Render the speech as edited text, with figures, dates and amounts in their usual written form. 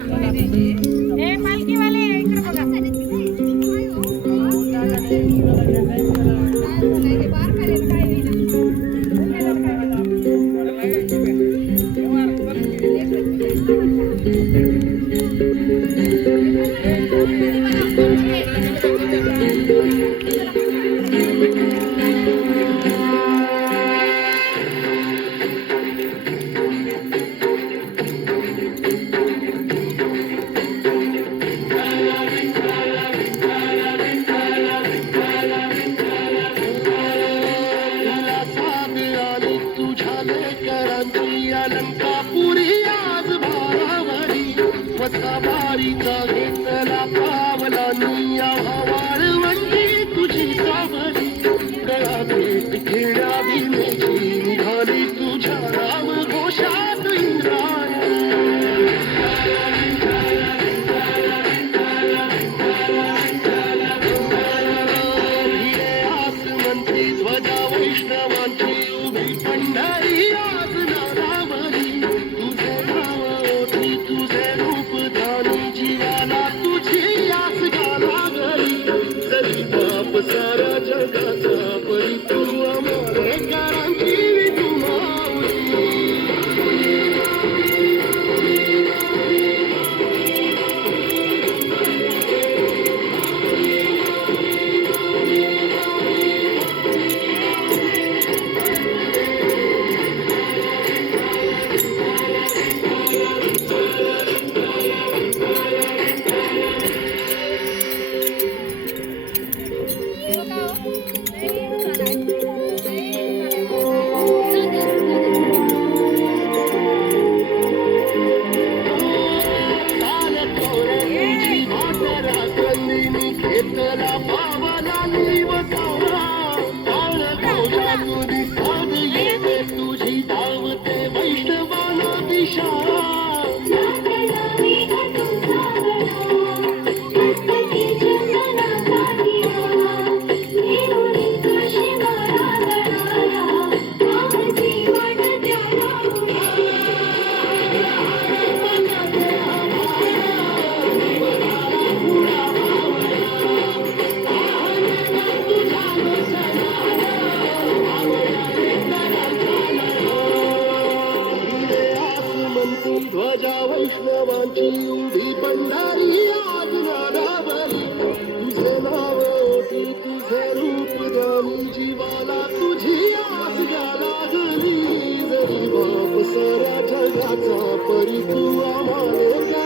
हे मालकीवाले इकडे बघा. अलंकापुरी आज भारावरी वसावारीचा घेतला पावला निया वाळवंटी तुझी सावरी गळा भेट घेण्या भीमेची निघाली तुझ्या राम घोषात इंद्रायणी. आसमंती ध्वजा वैष्णवांची उभी पंढरी आज नारावरी तुझे नाव ओठी तुझे रूप ध्यानी जीवाला तुझी आस गाला गरी जरी बाप सारा जगाचा परी तू अमरेकरांची तू माऊली. घेतला पावला निवतावा काळ घोषा तुझी साध येते तुझी धावते वैष्णवाला दिशा. ध्वजा वैष्णवांची उभी पंढरी आज नारावरी तुझे नाव ओठी तुझे रूप ध्यानी जीवाला तुझी आस घ्यायला लागली जरी बाप साऱ्या जगाचा परी तू आम्हाला